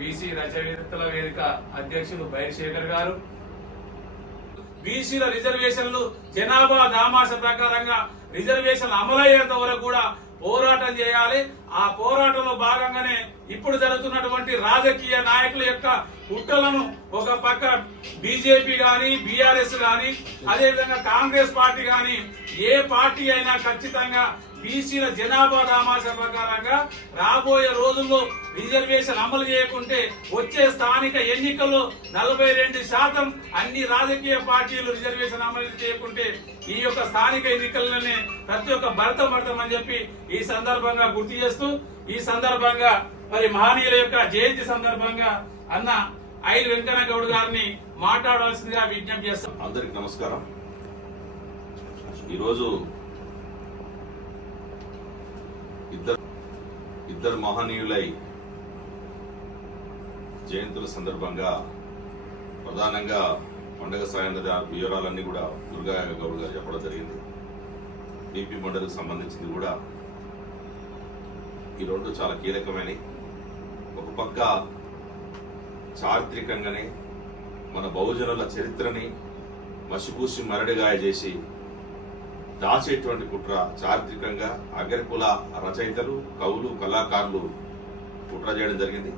BC రచయితల వేదిక అధ్యక్షులు బైరశేఖర్ గారు. బీసీల రిజర్వేషన్లు జనాభా దామాస ప్రకారంగా రిజర్వేషన్ అమలయ్యేంత వరకు కూడా పోరాటం చేయాలి. ఆ పోరాటంలో భాగంగానే ఇప్పుడు జరుగుతున్నటువంటి రాజకీయ నాయకుల యొక్క కుట్రలను ఒక పక్క బీజేపీ గాని బీఆర్ఎస్ గాని అదేవిధంగా కాంగ్రెస్ పార్టీ గాని ఏ పార్టీ అయినా ఖచ్చితంగా బీసీల జనాభా దామాష ప్రకారంగా రాబోయే రోజుల్లో రిజర్వేషన్ అమలు చేయకుంటే వచ్చే స్థానిక ఎన్నికల్లో నలభై రెండు శాతం అన్ని రాజకీయ పార్టీలు రిజర్వేషన్ అమలు చేయకుంటే ఈ యొక్క స్థానిక ఎన్నికలనే ప్రతి ఒక్క భరత భరతమని చెప్పి ఈ సందర్భంగా గుర్తు చేస్తూ ఈ సందర్భంగా మరి మహనీయుల యొక్క జయంతి సందర్భంగా అన్న ఐల్ వెంకన్న గౌడ్ గారిని మాట్లాడాల్సిందిగా విజ్ఞప్తి చేస్తాం. అందరికి నమస్కారం. ఈరోజు ఇద్దరు ఇద్దరు మహనీయులై జయంతుల సందర్భంగా ప్రధానంగా పండగ సాయంత్ర వివరాలన్నీ కూడా దుర్గా గౌడ్ గారు చెప్పడం జరిగింది. బీపీ మండలికి సంబంధించింది కూడా ఈ రెండు చాలా కీలకమైనవి ఒక పక్క చారిత్రికంగానే మన బహుజనుల చరిత్రని మసిపూసి మరడిగాయ చేసి దాచేటువంటి కుట్ర చారిత్రికంగా అగ్రకుల రచయితలు కవులు కళాకారులు కుట్ర చేయడం జరిగింది.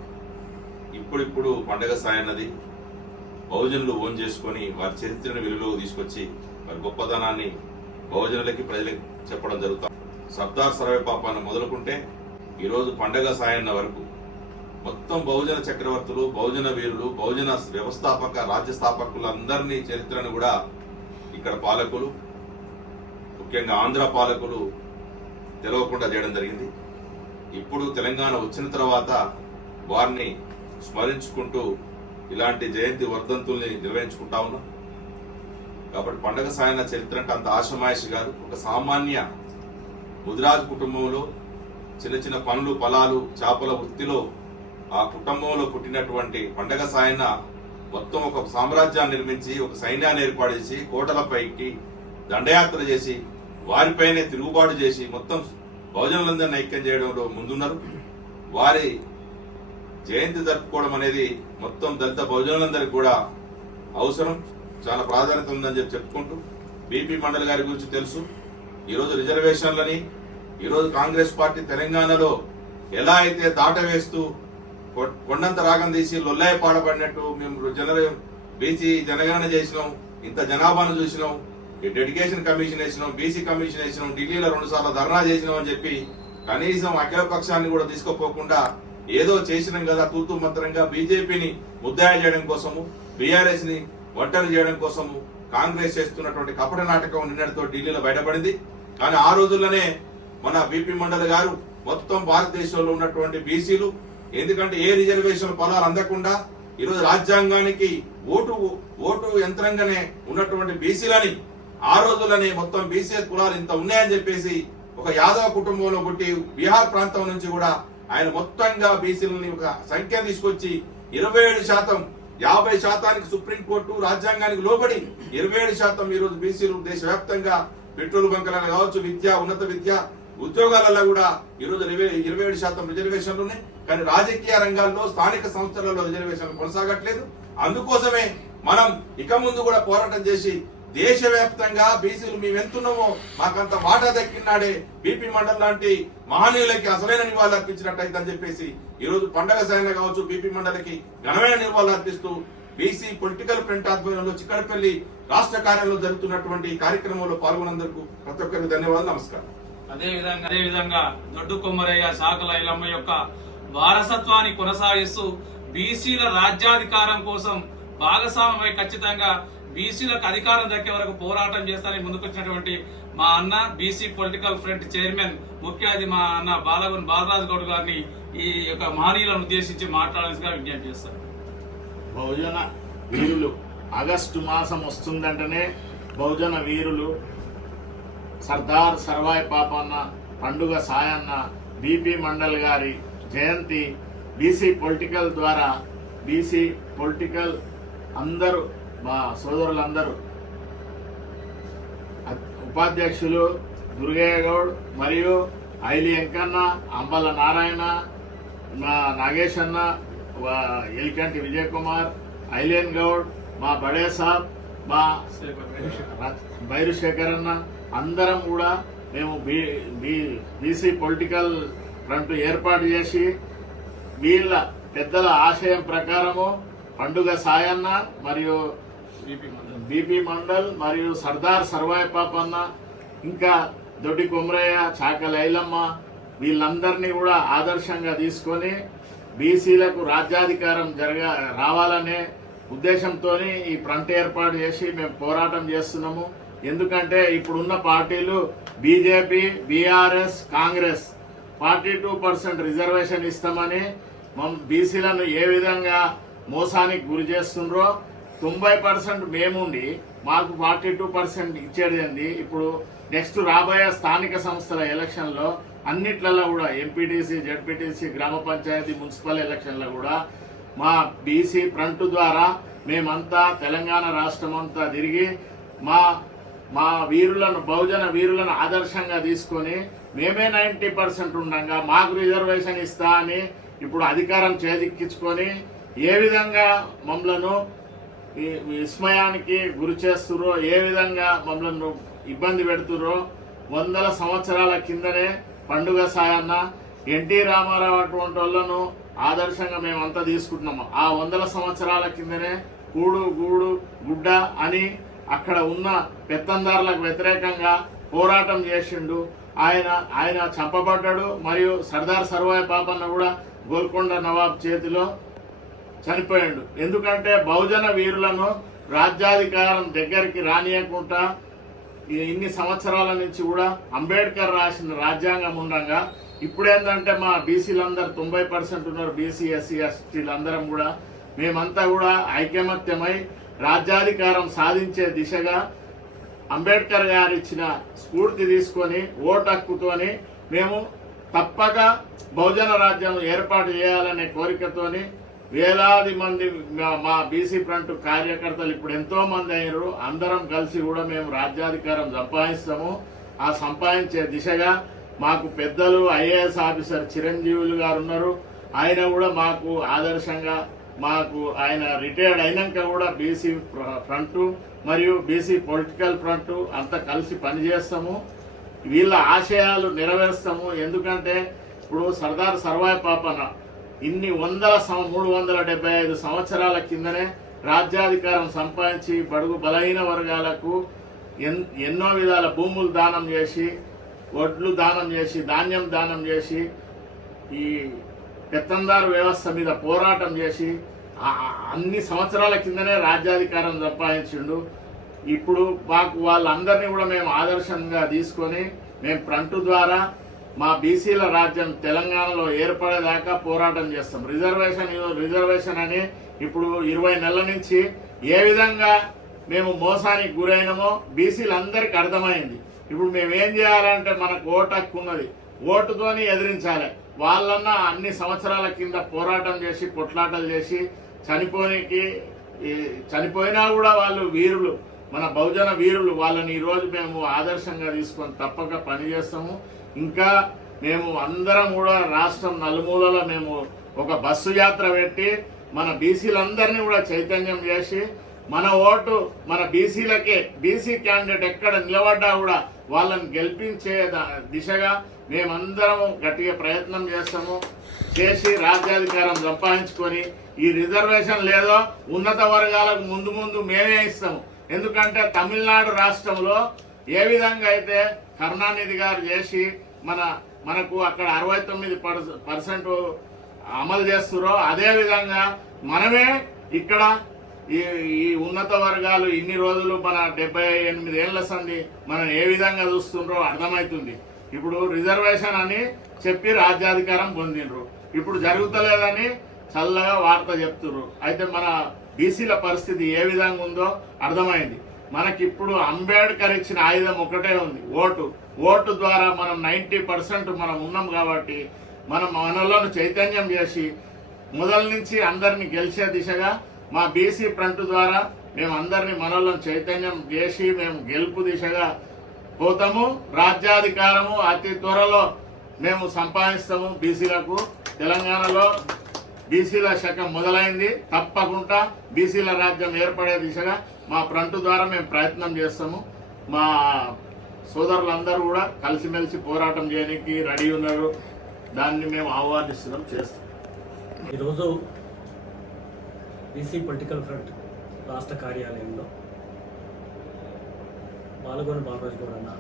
ఇప్పుడిప్పుడు పండగ సాయన్నది. బహుజనులు ఓన్ చేసుకొని వారి చరిత్రను వెలుగులోకి తీసుకొచ్చి వారి గొప్పదనాన్ని బహుజనులకి ప్రజలకి చెప్పడం జరుగుతుంది సర్దార్ సర్వే పాపాన్ని మొదలుకుంటే ఈరోజు పండగ సాయన్న వరకు మొత్తం బహుజన చక్రవర్తులు బహుజన వీరులు బహుజన వ్యవస్థాపక రాజ్యస్థాపకులందరినీ చరిత్రను కూడా ఇక్కడ పాలకులు ముఖ్యంగా ఆంధ్ర పాలకులు తెలవకుండా చేయడం జరిగింది. ఇప్పుడు తెలంగాణ వచ్చిన తర్వాత వారిని స్మరించుకుంటూ ఇలాంటి జయంతి వర్ధంతుల్ని నిర్వహించుకుంటా ఉన్నాం. కాబట్టి పండగ సాయన చరిత్ర అంటే అంత ఆశమాయషి కాదు. ఒక సామాన్య ముదిరాజు కుటుంబంలో చిన్న చిన్న పనులు పొలాలు చేపల వృత్తిలో ఆ కుటుంబంలో పుట్టినటువంటి పండగ సాయన మొత్తం ఒక సామ్రాజ్యాన్ని నిర్మించి ఒక సైన్యాన్ని ఏర్పాటు చేసి కోటలపైకి దండయాత్ర చేసి వారిపైనే తిరుగుబాటు చేసి మొత్తం బహుజనులందరినీ ఐక్యం చేయడంలో ముందున్నారు. వారి జయంతి జరుపుకోవడం అనేది మొత్తం దళిత బహుజనులందరికీ కూడా అవసరం. చాలా ప్రాధాన్యత ఉందని చెప్పి చెప్పుకుంటూ బీపీ మండలి గారి గురించి తెలుసు. ఈరోజు రిజర్వేషన్లని ఈరోజు కాంగ్రెస్ పార్టీ తెలంగాణలో ఎలా అయితే దాట వేస్తూ కొ- కొండంత రాగం తీసి లొల్లాయి పాడబడినట్టు మేము జనర బీసీ జనగణన చేసినాం ఇంత జనాభాను చూసినాం ఎడ్యుకేషన్ డెడికేషన్ కమిషన్ వేసినాం బీసీ కమిషన్ వేసినాం ఢిల్లీలో రెండు సార్లు ధర్నా చేసినాం అని చెప్పి కనీసం అఖిల పక్షాన్ని కూడా తీసుకోపోకుండా ఏదో చేసినాం కదా తూతూ మంత్రంగా బీజేపీని ముద్దాయ చేయడం కోసము బీఆర్ఎస్ని ఒంటరి చేయడం కోసము కాంగ్రెస్ చేస్తున్నటువంటి కపట నాటకం నిన్నటితో ఢిల్లీలో బయటపడింది. కానీ ఆ రోజుల్లోనే మన బీపీ మండలి గారు మొత్తం భారతదేశంలో ఉన్నటువంటి బీసీలు ఎందుకంటే ఏ రిజర్వేషన్ పొలాలు అందకుండా ఈరోజు రాజ్యాంగానికి ఓటు ఓటు యంత్రంగానే ఉన్నటువంటి బీసీలని ఆ రోజులనే మొత్తం బీసీ కులాలు ఇంత ఉన్నాయని చెప్పేసి ఒక యాదవ కుటుంబంలో పుట్టి బీహార్ ప్రాంతం నుంచి కూడా ఆయన మొత్తంగా బీసీలని ఒక సంఖ్య తీసుకొచ్చి ఇరవై ఏడు శాతం యాభై శాతానికి సుప్రీంకోర్టు రాజ్యాంగానికి లోబడి ఇరవై ఏడు శాతం ఈరోజు బీసీలు దేశవ్యాప్తంగా పెట్రోల్ బంకులలో కావచ్చు విద్య ఉన్నత విద్య ఉద్యోగాలలో కూడా ఈరోజు ఇరవై ఇరవై ఏడు శాతం రిజర్వేషన్లు ఉన్నాయి. కానీ రాజకీయ రంగాల్లో స్థానిక సంస్థలలో రిజర్వేషన్లు కొనసాగట్లేదు. అందుకోసమే మనం ఇక ముందు కూడా పోరాటం చేసి దేశవ్యాప్తంగా బీసీలు మేము ఎంతున్నామో మాకంత వాటా దక్కినాడే బీపీ మండల్ లాంటి మహనీయులకి అసలైన నివాళులు అర్పించినట్టయితే అని చెప్పేసి ఈ రోజు పండగ సాయంగా కావచ్చు బీపీ మండలికి ఘనమైన నివాళులు అర్పిస్తూ బీసీ పొలిటికల్ ఫ్రంట్ ఆధ్వర్యంలో చిక్కడపల్లి రాష్ట్ర కార్యాలయంలో జరుగుతున్నటువంటి కార్యక్రమంలో పాల్గొనందుకు ప్రతి ఒక్కరికి ధన్యవాదాలు నమస్కారం. అదే విధంగా అదే విధంగా దొడ్డు కొమ్మరయ్య శాఖల ఇలమ్మ యొక్క వారసత్వాన్ని కొనసాగిస్తూ బీసీల రాజ్యాధికారం కోసం భాగస్వామ్యమై ఖచ్చితంగా బీసీలకు అధికారం దక్కే వరకు పోరాటం చేస్తానని ముందుకొచ్చినటువంటి మా అన్న బీసీ పొలిటికల్ ఫ్రంట్ చైర్మన్ ముఖ్యాధి మా అన్న బాలగున్ బాలరాజు గౌడ్ గారిని ఈ యొక్క మహనీయులను ఉద్దేశించి మాట్లాడాల్సిగా విజ్ఞప్తి చేస్తారు బహుజన వీరులు. ఆగస్టు మాసం వస్తుందంటేనే బహుజన వీరులు సర్దార్ సర్వాయి పాపన్న పండుగ సాయన్న బీపీ మండల్ గారి జయంతి బీసీ పొలిటికల్ ద్వారా బీసీ పొలిటికల్ అందరూ మా సోదరులందరూ. ఉపాధ్యక్షులు దుర్గయ్య గౌడ్ మరియు ఐలి వెంకన్న అంబల నారాయణ మా నాగేష్ అన్న ఎలికంటి విజయ్ కుమార్ ఐలేన్ గౌడ్ మా బడే సాబ్ మా బైరు శేఖర్ అన్న అందరం కూడా మేము B B BC political front ఏర్పాటు చేసి వీళ్ళ పెద్దల ఆశయం ప్రకారము పండుగ సాయన్న మరియు బీపీ మండల్. మరియు సర్దార్ సర్వాయి పాపన్న ఇంకా దొడ్డి కొమరయ్య చాక లైలమ్మ వీళ్ళందరినీ కూడా ఆదర్శంగా తీసుకొని బీసీలకు రాజ్యాధికారం జరగ రావాలనే ఉద్దేశంతో ఈ ఫ్రంట్ ఏర్పాటు చేసి మేము పోరాటం చేస్తున్నాము. ఎందుకంటే ఇప్పుడున్న పార్టీలు BJP BRS Congress forty two percent reservation ఇస్తామని మమ్ బీసీలను ఏ విధంగా మోసానికి గురి చేస్తుండ్రో తొంభై పర్సెంట్ మేముండి మాకు ఫార్టీ టూ పర్సెంట్ ఇచ్చేది ఇప్పుడు నెక్స్ట్ రాబోయే స్థానిక సంస్థల ఎలక్షన్లో అన్నిట్లలో కూడా ఎంపీటీసీ జడ్పీటీసీ గ్రామ పంచాయతీ మున్సిపల్ ఎలక్షన్లో కూడా మా బీసీ ఫ్రంట్ ద్వారా మేమంతా తెలంగాణ రాష్ట్రం అంతా తిరిగి మా మా వీరులను బహుజన వీరులను ఆదర్శంగా తీసుకొని మేమే నైంటీ పర్సెంట్ ఉండగా మాకు రిజర్వేషన్ ఇస్తా అని ఇప్పుడు అధికారం చేజిక్కించుకొని ఏ విధంగా మమ్మలను విస్మయానికి గురి చేస్తుర్రో ఏ విధంగా మమ్మల్ని ఇబ్బంది పెడుతుర్రో వందల సంవత్సరాల కిందనే పండుగ సాయన్న ఎన్టీ రామారావు అటువంటి వాళ్ళను ఆదర్శంగా మేమంతా తీసుకుంటున్నాము ఆ వందల సంవత్సరాల కిందనే కూడు గూడు గుడ్డ అని అక్కడ ఉన్న పెత్తందారులకు వ్యతిరేకంగా పోరాటం చేసిండు. ఆయన ఆయన చంపబడ్డాడు. మరియు సర్దార్ సర్వాయి పాపన్న కూడా గోల్కొండ నవాబ్ చేతిలో చనిపోయాడు. ఎందుకంటే బహుజన వీరులను రాజ్యాధికారం దగ్గరికి రానియకుండా ఇన్ని సంవత్సరాల నుంచి కూడా అంబేద్కర్ రాసిన రాజ్యాంగం ఉండగా ఇప్పుడేంటంటే మా బీసీలందరూ తొంభై పర్సెంట్ ఉన్నారు బీసీ ఎస్సీ ఎస్టీలందరం కూడా. మేమంతా కూడా ఐకమత్యమై రాజ్యాధికారం సాధించే దిశగా అంబేద్కర్ గారు ఇచ్చిన స్ఫూర్తి తీసుకొని ఓటు హక్కుతోని మేము తప్పక బహుజన రాజ్యం ఏర్పాటు చేయాలనే కోరికతోని వేలాది మంది మా- బీసీ ఫ్రంట్ కార్యకర్తలు ఇప్పుడు ఎంతో మంది అయ్యారు. అందరం కలిసి కూడా మేము రాజ్యాధికారం సంపాదిస్తాము. ఆ సంపాదించే దిశగా మాకు పెద్దలు ఐఏఎస్ ఆఫీసర్ చిరంజీవులు గారు ఉన్నారు. ఆయన కూడా మాకు ఆదర్శంగా మాకు ఆయన రిటైర్డ్ అయినాక కూడా బీసీ ఫ్రంట్ మరియు బీసీ పొలిటికల్ ఫ్రంట్ అంతా కలిసి పనిచేస్తాము. వీళ్ళ ఆశయాలు నెరవేరుస్తాము. ఎందుకంటే ఇప్పుడు సర్దార్ సర్వాయి పాపన ఇన్ని వందల సం- మూడు వందల డెబ్బై ఐదు సంవత్సరాల కిందనే రాజ్యాధికారం సంపాదించి బడుగు బలహీన వర్గాలకు ఎన్- ఎన్నో విధాల భూములు దానం చేసి వడ్లు దానం చేసి ధాన్యం దానం చేసి ఈ పెత్తందారు వ్యవస్థ మీద పోరాటం చేసి అన్ని సంవత్సరాల కిందనే రాజ్యాధికారం సంపాదించిండు. ఇప్పుడు మాకు వాళ్ళందరినీ కూడా మేము ఆదర్శంగా తీసుకొని మేము ఫ్రంట్ ద్వారా మా బీసీల రాజ్యం తెలంగాణలో ఏర్పడేదాకా పోరాటం చేస్తాం. రిజర్వేషన్ రిజర్వేషన్ అని ఇప్పుడు ఇరవై నెలల నుంచి ఏ విధంగా మేము మోసానికి గురైనమో బీసీలందరికీ అర్థమైంది. ఇప్పుడు మేము ఏం చేయాలంటే మనకు ఓటు హక్కు ఉన్నది ఓటుతోని ఎదిరించాలి. వాళ్ళన్నా అన్ని సంవత్సరాల కింద పోరాటం చేసి కొట్లాటలు చేసి చనిపోనికి చనిపోయినా కూడా వాళ్ళు వీరులు. మన బహుజన వీరులు. వాళ్ళని ఈరోజు మేము ఆదర్శంగా తీసుకొని తప్పక పనిచేస్తాము. ఇంకా మేము అందరం కూడా రాష్ట్రం నలుమూలలో మేము ఒక బస్సు యాత్ర పెట్టి మన బీసీలందరినీ కూడా చైతన్యం చేసి మన ఓటు మన బీసీలకే బీసీ క్యాండిడేట్ ఎక్కడ నిలబడ్డా కూడా వాళ్ళని గెలిపించే దిశగా మేమందరము గట్టిగా ప్రయత్నం చేస్తాము. చేసి రాజ్యాధికారం సంపాదించుకొని ఈ రిజర్వేషన్ లేదో ఉన్నత వర్గాలకు ముందు ముందు మేమే ఇస్తాము. ఎందుకంటే తమిళనాడు రాష్ట్రంలో ఏ విధంగా అయితే కరుణానిధి గారు చేసి మన మనకు అక్కడ అరవై తొమ్మిది పర్సెంట్ అమలు చేస్తురో అదే విధంగా మనమే ఇక్కడ ఈ ఈ ఉన్నత వర్గాలు ఇన్ని రోజులు మన డెబ్బై ఎనిమిది ఏళ్ళ సంది మనం ఏ విధంగా చూస్తుండ్రో అర్థమవుతుంది ఇప్పుడు రిజర్వేషన్ అని చెప్పి రాజ్యాధికారం పొందిండ్రు. ఇప్పుడు జరుగుతలేదని చల్లగా వార్త చెప్తుర్రు. అయితే మన బీసీల పరిస్థితి ఏ విధంగా ఉందో అర్థమైంది. మనకిప్పుడు అంబేద్కర్ ఇచ్చిన ఆయుధం ఒకటే ఉంది ఓటు. ఓటు ద్వారా మనం నైంటీ పర్సెంట్ మనం ఉన్నాం కాబట్టి మనం మనలోని చైతన్యం చేసి మొదల నుంచి అందరిని గెలిచే దిశగా మా బీసీ ఫ్రంట్ ద్వారా మేము అందరిని మనలో చైతన్యం చేసి మేము గెలుపు దిశగా పోతాము. రాజ్యాధికారము అతి త్వరలో మేము సంపాదిస్తాము బీసీలకు. తెలంగాణలో బీసీల శకం మొదలైంది. తప్పకుండా బీసీల రాజ్యం ఏర్పడే దిశగా మా ఫ్రంట్ ద్వారా మేము ప్రయత్నం చేస్తాము. మా సోదరులందరూ కూడా కలిసిమెలిసి పోరాటం చేయడానికి రెడీ ఉన్నారు. దాన్ని మేము ఆహ్వానిస్తున్నాం చేస్తాం ఈరోజు బీసీ పొలిటికల్ ఫ్రంట్ రాష్ట్ర కార్యాలయంలో బాలగోని బాలరాజు గౌడ్ అన్న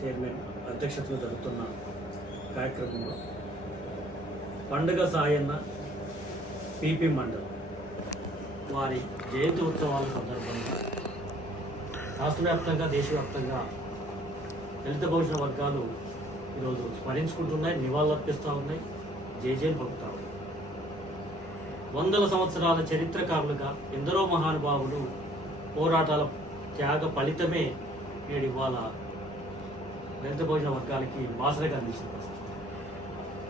చైర్మన్ అధ్యక్షతలో జరుగుతున్న కార్యక్రమంలో పండుగ సాయన్న పీపీ మండల్ వారి జయంతి ఉత్సవాల సందర్భంగా రాష్ట్రవ్యాప్తంగా దేశవ్యాప్తంగా దళిత బహుజన వర్గాలు ఈరోజు స్మరించుకుంటున్నాయి నివాళులర్పిస్తూ ఉన్నాయి జేజేలు పలుకుతా ఉన్నాయి. వందల సంవత్సరాల చరిత్రకారులుగా ఎందరో మహానుభావులు పోరాటాల త్యాగ ఫలితమే నేడు ఇవాళ దళిత భోజన వర్గాలకి వాసనగా అందించిన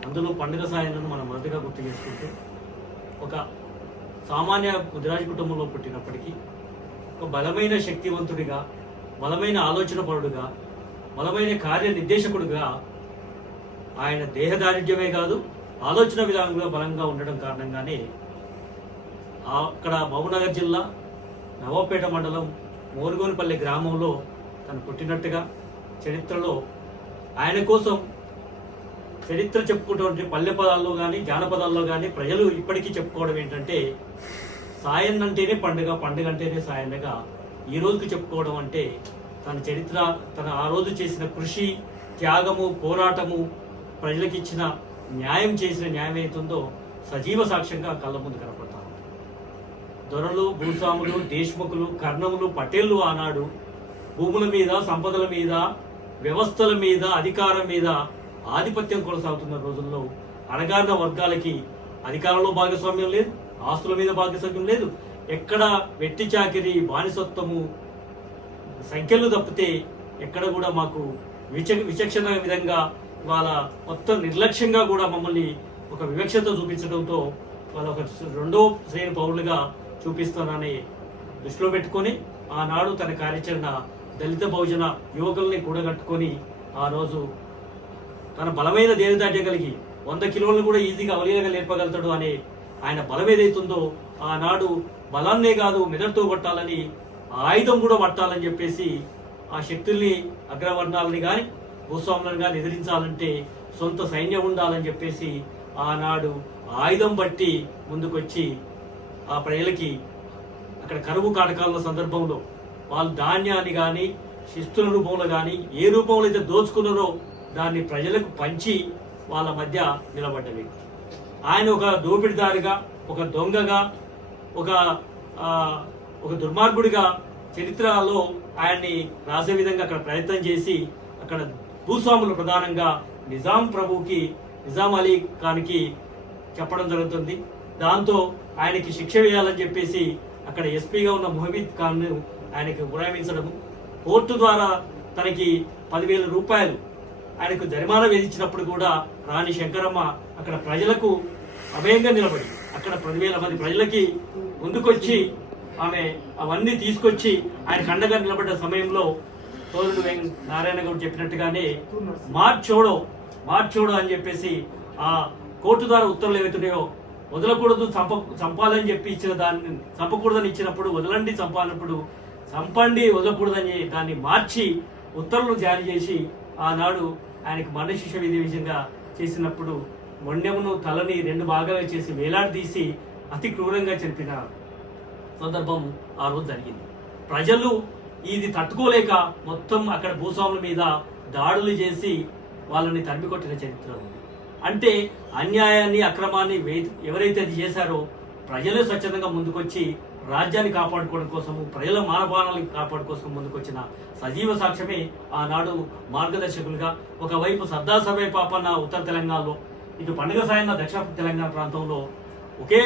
అందులో పండుగ సాయంత్రం మనం మొదటిగా గుర్తు చేసుకుంటే ఒక సామాన్య ముదిరాజు కుటుంబంలో పుట్టినప్పటికీ ఒక బలమైన శక్తివంతుడిగా బలమైన ఆలోచనపరుడుగా బలమైన బలమైన కార్యనిర్దేశకుడుగా ఆయన దేహదారిద్ర్యమే కాదు ఆలోచన విధానంలో బలంగా ఉండడం కారణంగానే అక్కడ మహబూనగర్ జిల్లా నవాపేట మండలం మోరుగోనిపల్లి గ్రామంలో తను పుట్టినట్టుగా చరిత్రలో ఆయన కోసం చరిత్ర చెప్పుకుంటున్న పల్లె పదాల్లో కానీ జానపదాల్లో కానీ ప్రజలు ఇప్పటికీ చెప్పుకోవడం ఏంటంటే సాయన్ అంటేనే పండుగ పండుగ అంటేనే సాయన్నగా. ఈ రోజుకి చెప్పుకోవడం అంటే తన చరిత్ర తన ఆ రోజు చేసిన కృషి త్యాగము పోరాటము ప్రజలకు ఇచ్చిన న్యాయం చేసిన న్యాయం అవుతుందో సజీవ సాక్ష్యంగా కళ్ళ ముందు కనపడతా దొరలు భూస్వాములు దేశ్ముఖులు కర్ణములు పటేళ్ళు ఆనాడు భూముల మీద సంపదల మీద వ్యవస్థల మీద అధికారం మీద ఆధిపత్యం కొనసాగుతున్న రోజుల్లో అణగారిన వర్గాలకి అధికారంలో భాగస్వామ్యం లేదు ఆస్తుల మీద భాగస్వామ్యం లేదు. ఎక్కడ వెట్టి చాకిరి బానిసత్వము సంఖ్యలు తప్పితే ఎక్కడ కూడా మాకు విచ విచక్షణ విధంగా వాళ్ళ మొత్తం నిర్లక్ష్యంగా కూడా మమ్మల్ని ఒక వివక్షత చూపించడంతో వాళ్ళ ఒక రెండో శ్రేణి పౌరులుగా చూపిస్తానని దృష్టిలో పెట్టుకొని ఆనాడు తన కార్యాచరణ దళిత బహుజన యువకుల్ని కూడగట్టుకొని ఆ రోజు తన బలమైన దేనిదాట్యం కలిగి వంద కిలోలను కూడా ఈజీగా అవలీలగా నేర్పగలుగుతాడు అనే ఆయన బలం ఏదైతుందో ఆనాడు బలాన్నే కాదు మెదడుతో కొట్టాలని ఆయుధం కూడా పట్టాలని చెప్పేసి ఆ శక్తుల్ని అగ్రవర్ణాలని కానీ భూస్వాములను కానీ ఎదిరించాలంటే సొంత సైన్యం ఉండాలని చెప్పేసి ఆనాడు ఆయుధం బట్టి ముందుకొచ్చి ఆ ప్రజలకి అక్కడ కరువు కాటకాల సందర్భంలో వాళ్ళు ధాన్యాన్ని కానీ శిస్తుల రూపంలో కానీ ఏ రూపంలో అయితే దోచుకున్నారో దాన్ని ప్రజలకు పంచి వాళ్ళ మధ్య నిలబడ్డ వ్యక్తి ఆయన ఒక దోపిడిదారుగా ఒక దొంగగా ఒక ఒక దుర్మార్గుడిగా చరిత్రలో ఆయన్ని రాసే విధంగా అక్కడ ప్రయత్నం చేసి అక్కడ భూస్వాములు ప్రధానంగా నిజాం ప్రభుకి నిజాం అలీ ఖాన్కి చెప్పడం జరుగుతుంది. దాంతో ఆయనకి శిక్ష వేయాలని చెప్పేసి అక్కడ ఎస్పీగా ఉన్న మొహబీద్ ఖాన్ను ఆయనకి ఉరాయించడము కోర్టు ద్వారా తనకి పదివేల రూపాయలు ఆయనకు జరిమానా విధించినప్పుడు కూడా రాణి శంకరమ్మ అక్కడ ప్రజలకు అభయంగా నిలబడి అక్కడ పదివేల మంది ప్రజలకి ముందుకొచ్చి ఆమె అవన్నీ తీసుకొచ్చి ఆయన అండగా నిలబడ్డ సమయంలో సోదరుడు వెంక నారాయణ గౌడ్ చెప్పినట్టుగానే మార్చోడో మార్చోడో అని చెప్పేసి ఆ కోర్టు ద్వారా ఉత్తర్వులు ఏవైతున్నాయో వదలకూడదు చంప చంపాలని చెప్పి ఇచ్చిన దాన్ని చంపకూడదని ఇచ్చినప్పుడు వదలండి చంపాలన్నప్పుడు చంపండి వదలకూడదని దాన్ని మార్చి ఉత్తర్వులు జారీ చేసి ఆనాడు ఆయనకు మరణశిక్ష విధి విధంగా చేసినప్పుడు మొండెమును తలని రెండు భాగాలుగా చేసి వేలాడదీసి అతి క్రూరంగా చంపిన సందర్భం ఆ రోజు జరిగింది. ప్రజలు ఇది తట్టుకోలేక మొత్తం అక్కడ భూస్వాముల మీద దాడులు చేసి వాళ్ళని తరిమి కొట్టిన చరిత్ర ఉంది. అంటే అన్యాయాన్ని అక్రమాన్ని ఎవరైతే అది చేశారో ప్రజలే స్వచ్ఛందంగా ముందుకొచ్చి రాజ్యాన్ని కాపాడుకోవడం కోసము ప్రజల మానవాళాలను కాపాడుకోసం ముందుకొచ్చిన సజీవ సాక్ష్యమే ఆనాడు మార్గదర్శకులుగా ఒకవైపు సర్దార్ సర్వే పాపన్న ఉత్తర తెలంగాణలో ఇటు పండుగ సాయన్న దక్షిణ తెలంగాణ ప్రాంతంలో ఒకే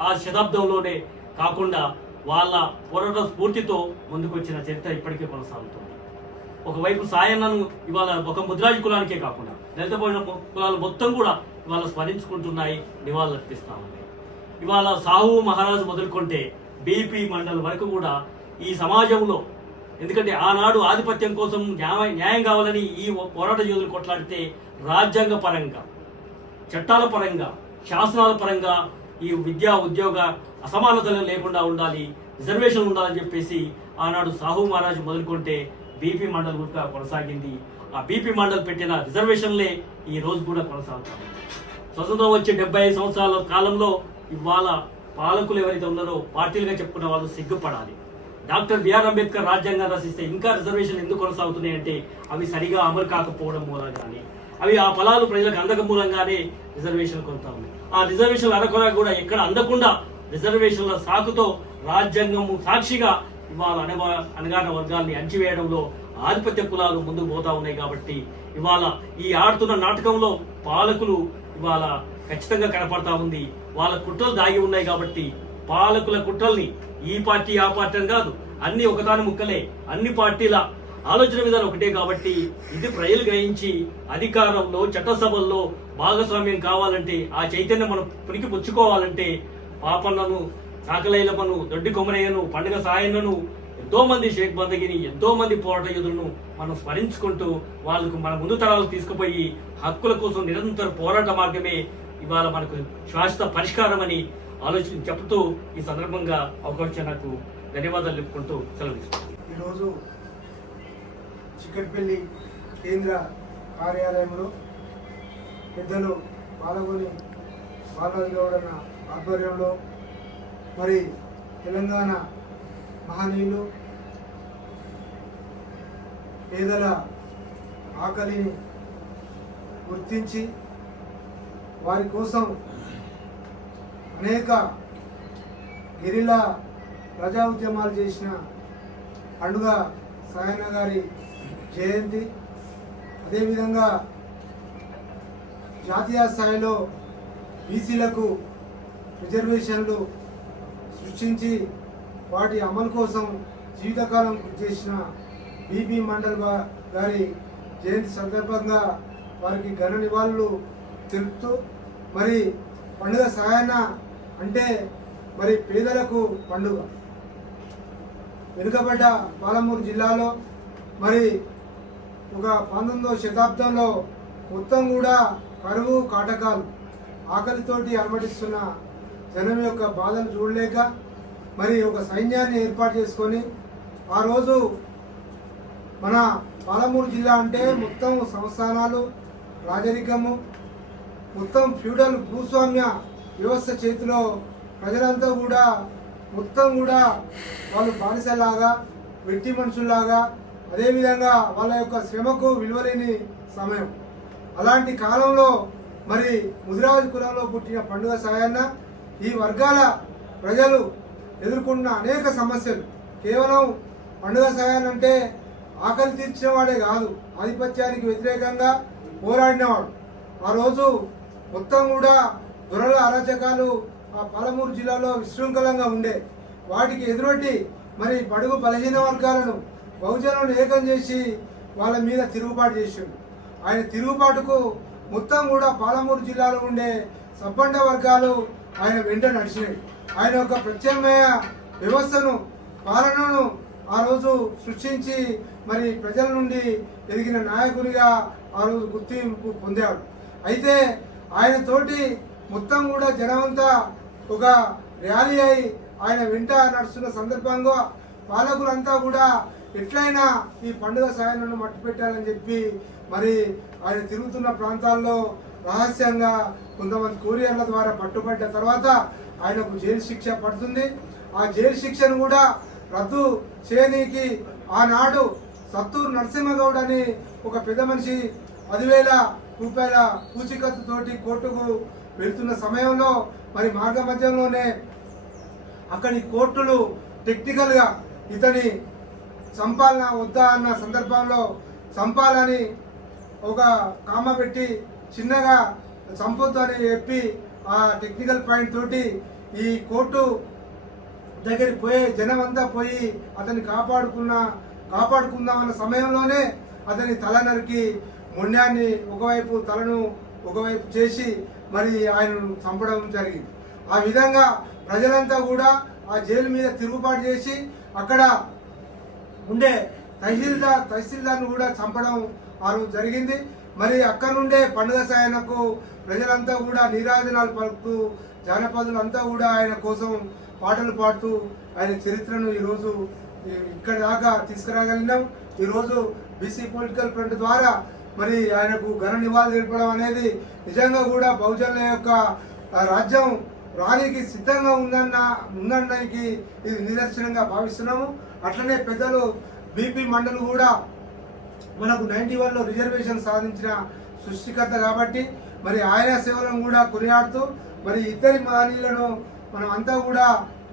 ఆ శతాబ్దంలోనే కాకుండా వాళ్ళ పోరాట స్ఫూర్తితో ముందుకొచ్చిన చరిత్ర ఇప్పటికే కొనసాగుతుంది. ఒకవైపు సాయన్నను ఇవాళ ఒక ముద్రాజు కులానికే కాకుండా దళిత కులాలు మొత్తం కూడా ఇవాళ స్మరించుకుంటున్నాయి నివాళులర్పిస్తా ఉన్నాయి ఇవాళ సాహు మహారాజు మొదలుకుంటే బీపీ మండల్ వరకు కూడా ఈ సమాజంలో ఎందుకంటే ఆనాడు ఆధిపత్యం కోసం న్యాయం కావాలని ఈ పోరాట యోధులు కొట్లాడితే రాజ్యాంగ పరంగా చట్టాల పరంగా శాసనాల పరంగా ఈ విద్యా ఉద్యోగ అసమానతలు లేకుండా ఉండాలి రిజర్వేషన్ ఉండాలని చెప్పేసి ఆనాడు సాహు మహారాజు మొదలుకుంటే బీపీ మండల్ కూడా కొనసాగింది. ఆ బీపీ మండల్ పెట్టిన రిజర్వేషన్లే ఈ రోజు కూడా కొనసాగుతాయి. స్వతంత్రం వచ్చే డెబ్బై ఐదు సంవత్సరాల కాలంలో ఇవాళ పాలకులు ఎవరైతే ఉన్నారో పార్టీలుగా చెప్పుకున్న వాళ్ళు సిగ్గుపడాలి. డాక్టర్ బిఆర్ అంబేద్కర్ రాజ్యాంగం రచిస్తే ఇంకా రిజర్వేషన్ ఎందుకు కొనసాగుతున్నాయి అంటే అవి సరిగా అమలు కాకపోవడం మూలంగానే. అవి ఆ ఫలాలు ప్రజలకు అందక మూలంగానే రిజర్వేషన్ కొంత ఉన్నాయి. ఆ రిజర్వేషన్ అరకొర కూడా ఎక్కడ అందకుండా రిజర్వేషన్ల సాకుతో రాజ్యాంగము సాక్షిగా ఇవాళ అనగా అనగాన వర్గాల్ని అణచివేయడంలో ఆధిపత్య కులాలు ముందుకు పోతా ఉన్నాయి కాబట్టి ఇవాళ ఈ ఆడుతున్న నాటకంలో పాలకులు ఇవాళ ఖచ్చితంగా కనపడతా ఉంది. వాళ్ళ కుట్రలు దాగి ఉన్నాయి కాబట్టి పాలకుల కుట్రల్ని ఈ పార్టీ ఆ పార్టీ అని కాదు అన్ని ఒకదాని ముక్కలే అన్ని పార్టీల ఆలోచన విధానం ఒకటే కాబట్టి ఇది ప్రజలు గ్రహించి అధికారంలో చట్టసభల్లో భాగస్వామ్యం కావాలంటే ఆ చైతన్యం మనం పునికి పుచ్చుకోవాలంటే పాపన్నను సాకలైలమ్మను దొడ్డి కొమరయ్యను పండుగ సాయన్నను ఎంతో మంది షేక్ బందగిని ఎంతో మంది పోరాట యోధులను మనం స్మరించుకుంటూ వాళ్ళకు మన ముందు తరాలు తీసుకుపోయి హక్కుల కోసం నిరంతర పోరాట మార్గమే ఇవాళ మనకు శాశ్వత పరిష్కారం అని ఆలోచన చెప్తూ ఈ సందర్భంగా అవకాశం నాకు ధన్యవాదాలు చెప్పుకుంటూ సెలవు తీసుకుంటాను ఈరోజు చిక్కటిపల్లి కేంద్ర కార్యాలయంలో పెద్దలు బాలగొని బాలరాజు గౌడన్న ఆధ్వర్యంలో మరి తెలంగాణ మహనీయులు పేదల ఆకలిని గుర్తించి వారి కోసం అనేక గిరిలా ప్రజా ఉద్యమాలు చేసిన పండుగ సాయన గారి జయంతి. అదేవిధంగా జాతీయ స్థాయిలో బీసీలకు రిజర్వేషన్లు సృష్టించి వాటి అమలు కోసం జీవితకాలం కృషి చేసిన బీపీ మండల్ గారి జయంతి సందర్భంగా వారికి ఘన నివాళులు తెలుపుతూ మరి పండుగ సహాయన అంటే మరి పేదలకు పండుగ. వెనుకబడ్డ పాలమూరు జిల్లాలో మరి ఒక పంతొమ్మిదవ శతాబ్దంలో మొత్తం కూడా కరువు కాటకాలు ఆకలితోటి అలమటిస్తున్న జనం యొక్క బాధను చూడలేక మరి ఒక సైన్యాన్ని ఏర్పాటు చేసుకొని ఆ రోజు మన పాలమూరు జిల్లా అంటే మొత్తం సంస్థానాలు రాజరికము మొత్తం ఫ్యూడల్ భూస్వామ్య వ్యవస్థ చేతిలో ప్రజలంతా కూడా మొత్తం కూడా వాళ్ళు బానిసలాగా వెట్టి మనుషుల్లాగా అదేవిధంగా వాళ్ళ యొక్క శ్రమకు విలువలేని సమయం. అలాంటి కాలంలో మరి ముదిరాజు కులంలో పుట్టిన పండుగ సాయన్న ఈ వర్గాల ప్రజలు ఎదుర్కొన్న అనేక సమస్యలు. కేవలం పండుగ సాయన్న అంటే ఆకలి తీర్చిన వాడే కాదు ఆధిపత్యానికి వ్యతిరేకంగా పోరాడినవాడు. ఆ రోజు మొత్తం కూడా దొరల అరాచకాలు ఆ పాలమూరు జిల్లాలో విశృంఖలంగా ఉండే. వాటికి ఎదురొట్టి మరి బడుగు బలహీన వర్గాలను బహుజనులను ఏకం చేసి వాళ్ళ మీద తిరుగుబాటు చేసిండు. ఆయన తిరుగుబాటుకు మొత్తం కూడా పాలమూరు జిల్లాలో ఉండే సబ్బండ వర్గాలు ఆయన వెంట నడిచినాయి. ఆయన ఒక ప్రత్యామ్నాయ వ్యవస్థను పాలనను ఆ రోజు సృష్టించి మరి ప్రజల నుండి ఎదిగిన నాయకునిగా ఆ రోజు గుర్తింపు పొందాడు. అయితే ఆయన తోటి మొత్తం కూడా జనమంతా ఒక ర్యాలీ అయి ఆయన వెంట నడుస్తున్న సందర్భంగా పాలకులంతా కూడా ఎట్లయినా ఈ పండుగ సాయంత్రం మట్టి పెట్టాలని చెప్పి మరి ఆయన తిరుగుతున్న ప్రాంతాల్లో రహస్యంగా కొంతమంది కొరియర్ల ద్వారా పట్టుబడ్డ తర్వాత ఆయనకు జైలు శిక్ష పడుతుంది. ఆ జైలు శిక్షను కూడా రద్దు చేయనీకి ఆనాడు సత్తూరు నరసింహగౌడ్ అని ఒక పెద్ద మనిషి పదివేల రూపాయల పూచికత్తుతోటి కోర్టుకు వెళ్తున్న సమయంలో మరి మార్గ మధ్యంలోనే అక్కడి కోర్టులు టెక్నికల్గా ఇతని చంపాలనా వద్దా అన్న సందర్భంలో చంపాలని ఒక కామ పెట్టి చిన్నగా చంపొద్దు అని చెప్పి ఆ టెక్నికల్ పాయింట్ తోటి ఈ కోర్టు దగ్గరికి పోయి జనం అంతా పోయి అతన్ని కాపాడుకున్న కాపాడుకుందామన్న సమయంలోనే అతని తల నరికి మొండాన్ని ఒకవైపు తలను ఒకవైపు చేసి మరి ఆయనను చంపడం జరిగింది. ఆ విధంగా ప్రజలంతా కూడా ఆ జైలు మీద తిరుగుబాటు చేసి అక్కడ ఉండే తహసీల్దార్ తహసీల్దార్ను కూడా చంపడం వారు జరిగింది. మరి అక్కడ నుండే పండుగ సాయనకు ప్రజలంతా కూడా నీరాజనాలు పలుకుతూ జానపదులంతా కూడా ఆయన కోసం పాటలు పాడుతూ ఆయన చరిత్రను ఈరోజు ఇక్కడ దాకా తీసుకురాగలిగినాం. ఈరోజు బీసీ పొలిటికల్ ఫ్రంట్ ద్వారా మరి ఆయనకు ఘన నివాళులు తెలపడం అనేది నిజంగా కూడా బహుజనుల యొక్క రాజ్యం రాణికి సిద్ధంగా ఉందన్న ఉందనడానికి ఇది నిదర్శనంగా భావిస్తున్నాము. అట్లనే పెద్దలు బీపీ మండలి కూడా మనకు నైన్టీ వన్లో రిజర్వేషన్ సాధించిన సృష్టికర్త కాబట్టి మరి ఆయన సేవలను కూడా కొనియాడుతూ మరి ఇద్దరి మహనీయులను మనం అంతా కూడా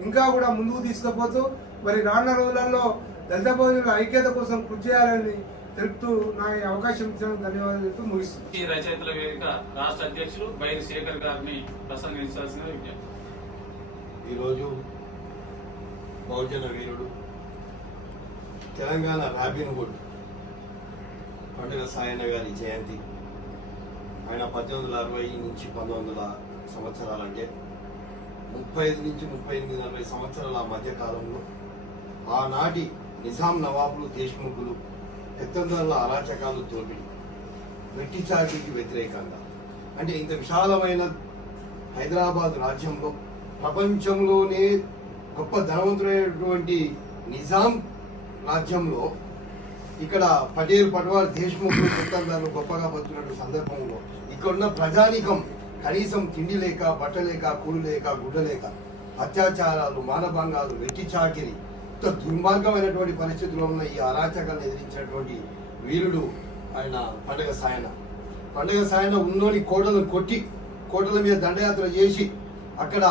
ఇంకా కూడా ముందుకు తీసుకుపోతూ మరి రానున్న రోజులలో దళిత భోజనుల ఐక్యత కోసం కృషి చేయాలని తెలుపుతూ నా ఈ అవకాశం ఇచ్చిన ధన్యవాదాలు చెప్తూ ముగిస్తున్నాను. ఈ రచయితల వేదిక రాష్ట్ర అధ్యక్షులు బైరి శేఖర్ గారిని ప్రసంగించాల్సిన విజ్ఞప్తి. ఈరోజు బహుజన వీరుడు తెలంగాణ రాబిన్ హుడ్ పండుగ సాయన్న గారి జయంతి. ఆయన పద్దెనిమిది వందల అరవై నుంచి పంతొమ్మిది వందల సంవత్సరాలంటే ముప్పై ఐదు నుంచి ముప్పై ఎనిమిది నలభై సంవత్సరాల మధ్య కాలంలో ఆనాటి నిజాం నవాబులు దేశ్ముఖులు పెత్తందరుల అరాచకాలు తోపి వెట్టి చాటికి వ్యతిరేకంగా. అంటే ఇంత విశాలమైన హైదరాబాద్ రాజ్యంలో ప్రపంచంలోనే గొప్ప ధనవంతుడైనటువంటి నిజాం రాజ్యంలో ఇక్కడ పటేల్ పటవార్ దేశ్ముఖులు పెత్తందారులు గొప్పగా బతుకున్న సందర్భంలో ఇక్కడున్న ప్రజానికం కనీసం తిండి లేక బట్ట లేక కూడు లేక గుడ్డ లేక అత్యాచారాలు మానభంగాలు వెట్టి చాకిరి ఎంత దుర్మార్గమైనటువంటి పరిస్థితిలో ఉన్న ఈ అరాచకాలను ఎదిరించినటువంటి వీరుడు ఆయన పండగ సాయన. పండగ సాయన ఉన్నోని కోటలను కొట్టి కోటల మీద దండయాత్ర చేసి అక్కడ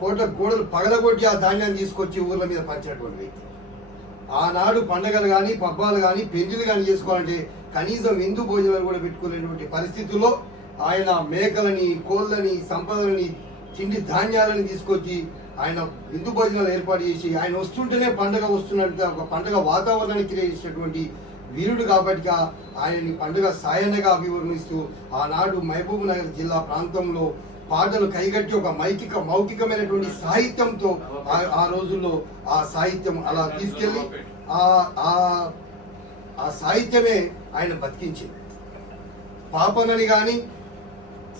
కోట గోడలు పగలగొట్టి ఆ ధాన్యాన్ని తీసుకొచ్చి ఊర్ల మీద పంచినటువంటి వ్యక్తి. ఆనాడు పండగలు కానీ పబ్బాలు కానీ పెళ్ళిలు కానీ చేసుకోవాలంటే కనీసం విందు భోజనాలు కూడా పెట్టుకోలేనటువంటి పరిస్థితుల్లో ఆయన మేకలని కోళ్ళని సంపదలని తిండి ధాన్యాలని తీసుకొచ్చి ఆయన విందు భోజనాలు ఏర్పాటు చేసి ఆయన వస్తుంటేనే పండగ వస్తున్నట్టు ఒక పండగ వాతావరణాన్ని క్రియేసినటువంటి వీరుడు కాబట్టి ఆయనని పండుగ సాయనగా అభివర్ణిస్తూ ఆనాడు మహబూబ్ నగర్ జిల్లా ప్రాంతంలో పాటలు కైగట్టి ఒక మైకిక మౌఖికమైనటువంటి సాహిత్యంతో ఆ- ఆ రోజుల్లో ఆ సాహిత్యం అలా తీసుకెళ్ళి ఆ ఆ సాహిత్యమే ఆయన బతికించింది. పాపనని కానీ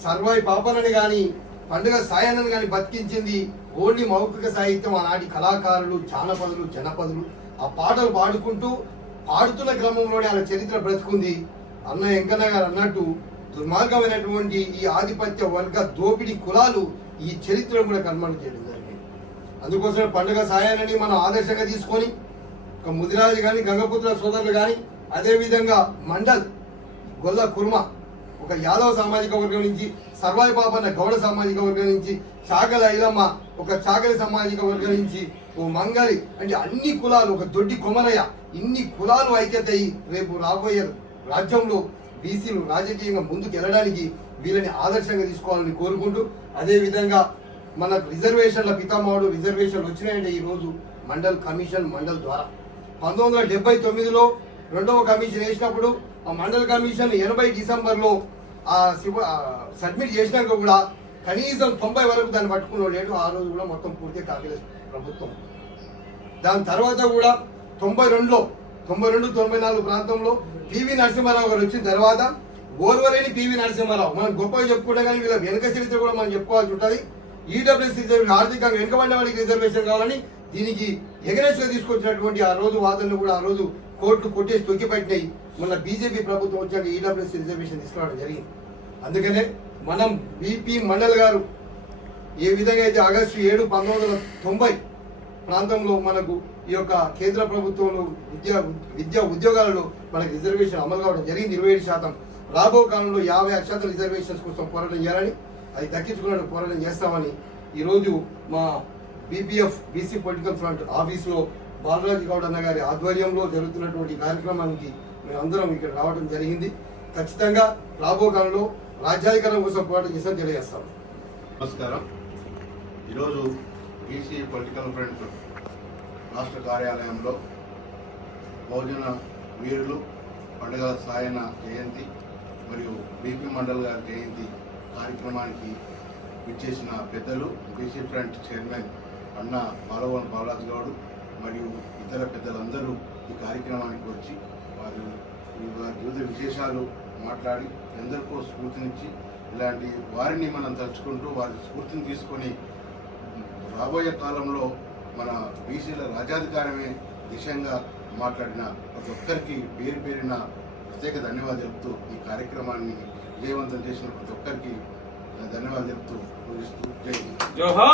సర్వాయి పాపనని కానీ పండుగ సాయనని కానీ బతికించింది ఓన్లీ మౌఖిక సాహిత్యం ఆనాటి కళాకారులు జానపదులు జనపదులు ఆ పాటలు పాడుకుంటూ పాడుతున్న క్రమంలోనే ఆయన చరిత్ర బ్రతుకుంది. అన్న వెంకన్న గారు అన్నట్టు దుర్మార్గమైనటువంటి ఈ ఆధిపత్య వర్గ దోపిడీ కులాలు ఈ చరిత్రను కూడా కన్మనం చేయడం జరిగింది. అందుకోసమే పండుగ సాయాన్ని మనం ఆదర్శంగా తీసుకొని ఒక ముదిరాజు కానీ గంగపుత్ర సోదరులు కానీ అదేవిధంగా మండల్ గొల్ల కుర్మ ఒక యాదవ సామాజిక వర్గం నుంచి సర్వాయి పాపన్న గౌడ సామాజిక వర్గం నుంచి చాగల ఐలమ్మ ఒక చాగలి సామాజిక వర్గం నుంచి ఓ మంగలి అంటే అన్ని కులాలు ఒక దొడ్డి కొమరయ్య ఇన్ని కులాలు ఐక్యత అయి రేపు రాబోయే రాజ్యంలో బీసీలు రాజకీయంగా ముందుకు వెళ్ళడానికి వీళ్ళని ఆదర్శంగా తీసుకోవాలని కోరుకుంటూ అదేవిధంగా మన రిజర్వేషన్ల పితామహుడు రిజర్వేషన్లు వచ్చినాయంటే ఈ రోజు మండల్ కమిషన్ మండల్ ద్వారా. పంతొమ్మిది వందల డెబ్బై తొమ్మిదిలో రెండవ కమిషన్ వేసినప్పుడు ఆ మండల్ కమిషన్ ఎనభై డిసెంబర్లో ఆ శివ సబ్మిట్ చేసినాక కూడా కనీసం తొంభై వరకు దాన్ని పట్టుకున్న లేడు. ఆ రోజు కూడా మొత్తం పూర్తిగా కాంగ్రెస్ ప్రభుత్వం. దాని తర్వాత కూడా తొంభై రెండులో తొంభై రెండు తొంభై నాలుగు ప్రాంతంలో పివి నరసింహారావు గారు వచ్చిన తర్వాత ఓర్వలేని పివి నరసింహారావు. మనం గొప్పగా చెప్పుకుంటే కానీ వీళ్ళ వెనుక చరిత్ర కూడా మనం చెప్పుకోవాల్సి ఉంటుంది. ఈడబ్ల్యూఎస్ రిజర్వేషన్ ఆర్థికంగా వెనుకబడిన వాళ్ళకి రిజర్వేషన్ కావాలని దీనికి ఎగరేస్గా తీసుకొచ్చినటువంటి ఆ రోజు వాదనలు కూడా ఆ రోజు కోర్టు కొట్టేసి తొక్కిపెట్టినాయి. మన బీజేపీ ప్రభుత్వం వచ్చాక ఈడబ్ల్యూసీ రిజర్వేషన్ తీసుకురావడం జరిగింది. అందుకనే మనం బీపీ మండల్ గారు ఏ విధంగా అయితే ఆగస్టు ఏడు పంతొమ్మిది వందల తొంభై ప్రాంతంలో మనకు ఈ యొక్క కేంద్ర ప్రభుత్వంలో విద్యా విద్యా ఉద్యోగాలలో మనకు రిజర్వేషన్ అమలు కావడం జరిగింది ఇరవై ఏడు శాతం. రాబో కాలంలో యాభై శాతం రిజర్వేషన్స్ కోసం పోరాటం చేయాలని అది దక్కించుకున్నట్టు పోరాటం చేస్తామని ఈరోజు మా బీపీఎఫ్ బీసీ పొలిటికల్ ఫ్రంట్ ఆఫీస్లో బాలరాజు గౌడ్ అన్న గారి ఆధ్వర్యంలో జరుగుతున్నటువంటి కార్యక్రమానికి మేమందరం ఇక్కడ రావడం జరిగింది. ఖచ్చితంగా రాబో కాలంలో రాజ్యాధికారం కోసం పోరాటం చేస్తామని తెలియజేస్తాం నమస్కారం. ఈరోజు బీసీ పొలిటికల్ ఫ్రంట్ రాష్ట్ర కార్యాలయంలో బహుజన వీరులు పండుగల సాయన జయంతి మరియు బీపీ మండల్ గారి జయంతి కార్యక్రమానికి విచ్చేసిన పెద్దలు బీసీ ఫ్రంట్ చైర్మన్ అన్న బాలవన్ బాలరాజు గౌడ్ మరియు ఇతర పెద్దలందరూ ఈ కార్యక్రమానికి వచ్చి వారు వివిధ విశేషాలు మాట్లాడి ఎందరికో స్ఫూర్తినిచ్చి ఇలాంటి వారిని మనం తలుచుకుంటూ వారి స్ఫూర్తిని తీసుకొని రాబోయే కాలంలో మన బీసీల రాజాధికారమే దిశంగా మాట్లాడిన ప్రతి ఒక్కరికి పేరు పేరిన ప్రత్యేక ధన్యవాదాలు చెప్తూ ఈ కార్యక్రమాన్ని విజయవంతం చేసిన ప్రతి ఒక్కరికి ధన్యవాదాలు చెప్తూ ముగిస్తూ జై